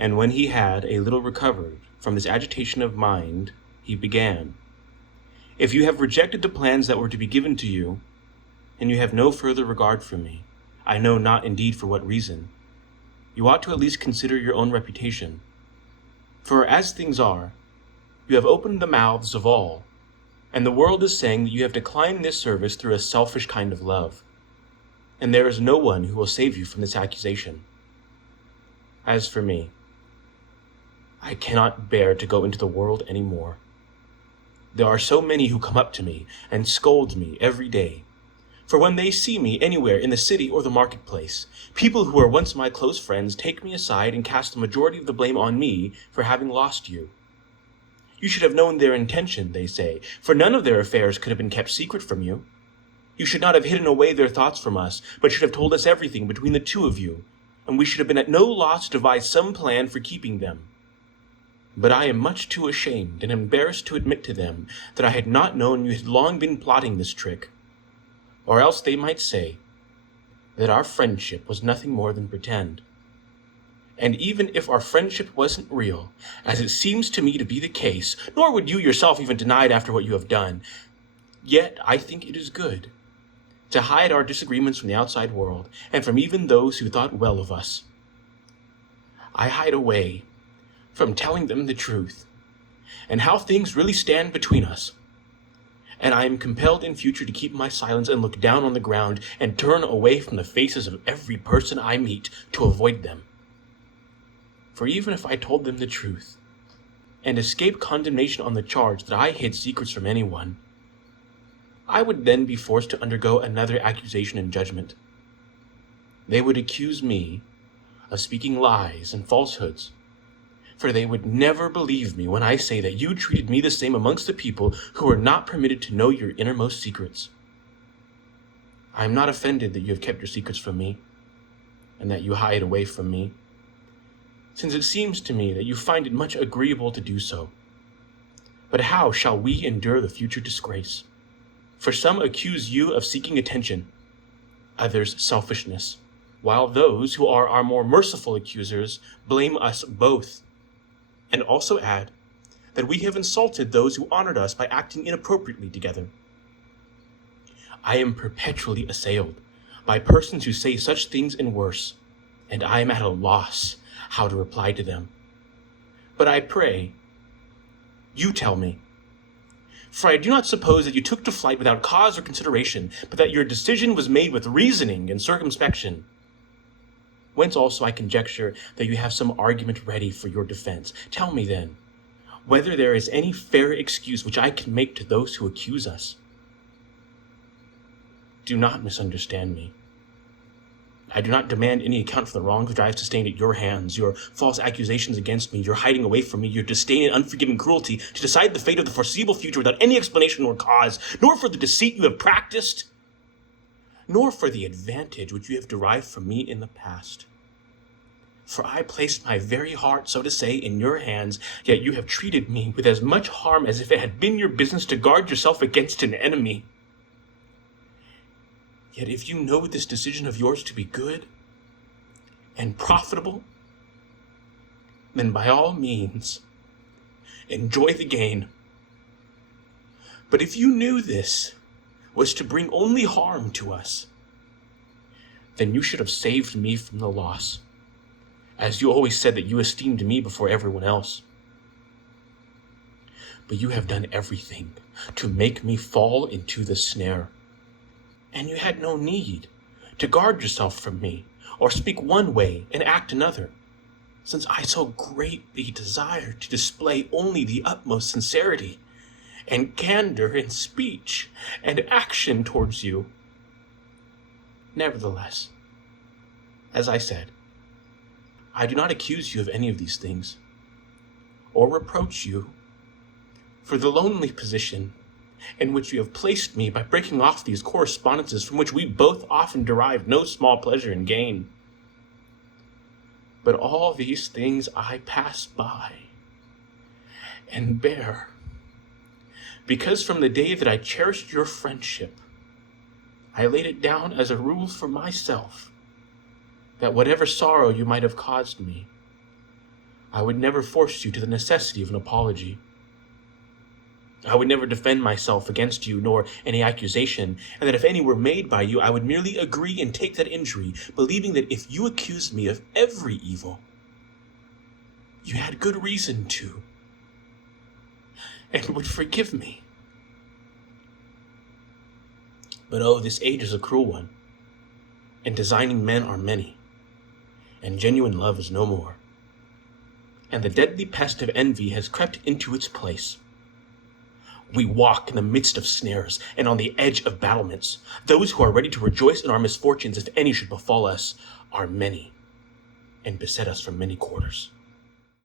And when he had a little recovered from this agitation of mind, he began, "If you have rejected the plans that were to be given to you, and you have no further regard for me, I know not indeed for what reason, you ought to at least consider your own reputation. For as things are, you have opened the mouths of all, and the world is saying that you have declined this service through a selfish kind of love, and there is no one who will save you from this accusation. As for me, I cannot bear to go into the world any more. There are so many who come up to me and scold me every day. For when they see me anywhere in the city or the marketplace, people who were once my close friends take me aside and cast the majority of the blame on me for having lost you. You should have known their intention, they say, for none of their affairs could have been kept secret from you. You should not have hidden away their thoughts from us, but should have told us everything between the two of you, and we should have been at no loss to devise some plan for keeping them. But I am much too ashamed and embarrassed to admit to them that I had not known you had long been plotting this trick. Or else they might say that our friendship was nothing more than pretend. And even if our friendship wasn't real, as it seems to me to be the case, nor would you yourself even deny it after what you have done, yet I think it is good to hide our disagreements from the outside world, and from even those who thought well of us. I hide away from telling them the truth, and how things really stand between us. And I am compelled in future to keep my silence and look down on the ground and turn away from the faces of every person I meet to avoid them. For even if I told them the truth, and escaped condemnation on the charge that I hid secrets from anyone, I would then be forced to undergo another accusation and judgment. They would accuse me of speaking lies and falsehoods, for they would never believe me when I say that you treated me the same amongst the people who are not permitted to know your innermost secrets. I am not offended that you have kept your secrets from me, and that you hide away from me, since it seems to me that you find it much agreeable to do so. But how shall we endure the future disgrace? For some accuse you of seeking attention, others selfishness, while those who are our more merciful accusers blame us both, and also add that we have insulted those who honored us by acting inappropriately together. I am perpetually assailed by persons who say such things and worse, and I am at a loss how to reply to them. But I pray, you tell me. For I do not suppose that you took to flight without cause or consideration, but that your decision was made with reasoning and circumspection. Whence also I conjecture that you have some argument ready for your defense. Tell me then, whether there is any fair excuse which I can make to those who accuse us. Do not misunderstand me. I do not demand any account for the wrongs which I have sustained at your hands, your false accusations against me, your hiding away from me, your disdain and unforgiving cruelty to decide the fate of the foreseeable future without any explanation or cause, nor for the deceit you have practiced, nor for the advantage which you have derived from me in the past. For I placed my very heart, so to say, in your hands, yet you have treated me with as much harm as if it had been your business to guard yourself against an enemy. Yet if you know this decision of yours to be good and profitable, then by all means, enjoy the gain. But if you knew this was to bring only harm to us, then you should have saved me from the loss, as you always said that you esteemed me before everyone else. But you have done everything to make me fall into the snare, and you had no need to guard yourself from me, or speak one way and act another, since I so greatly desire to display only the utmost sincerity and candor in speech and action towards you. Nevertheless, as I said, I do not accuse you of any of these things, or reproach you for the lonely position in which you have placed me by breaking off these correspondences from which we both often derive no small pleasure and gain. But all these things I pass by and bear, because from the day that I cherished your friendship, I laid it down as a rule for myself that whatever sorrow you might have caused me, I would never force you to the necessity of an apology. I would never defend myself against you, nor any accusation, and that if any were made by you, I would merely agree and take that injury, believing that if you accused me of every evil, you had good reason to, and would forgive me. But oh, this age is a cruel one, and designing men are many, and genuine love is no more. And the deadly pest of envy has crept into its place. We walk in the midst of snares and on the edge of battlements. Those who are ready to rejoice in our misfortunes, if any should befall us, are many, and beset us from many quarters.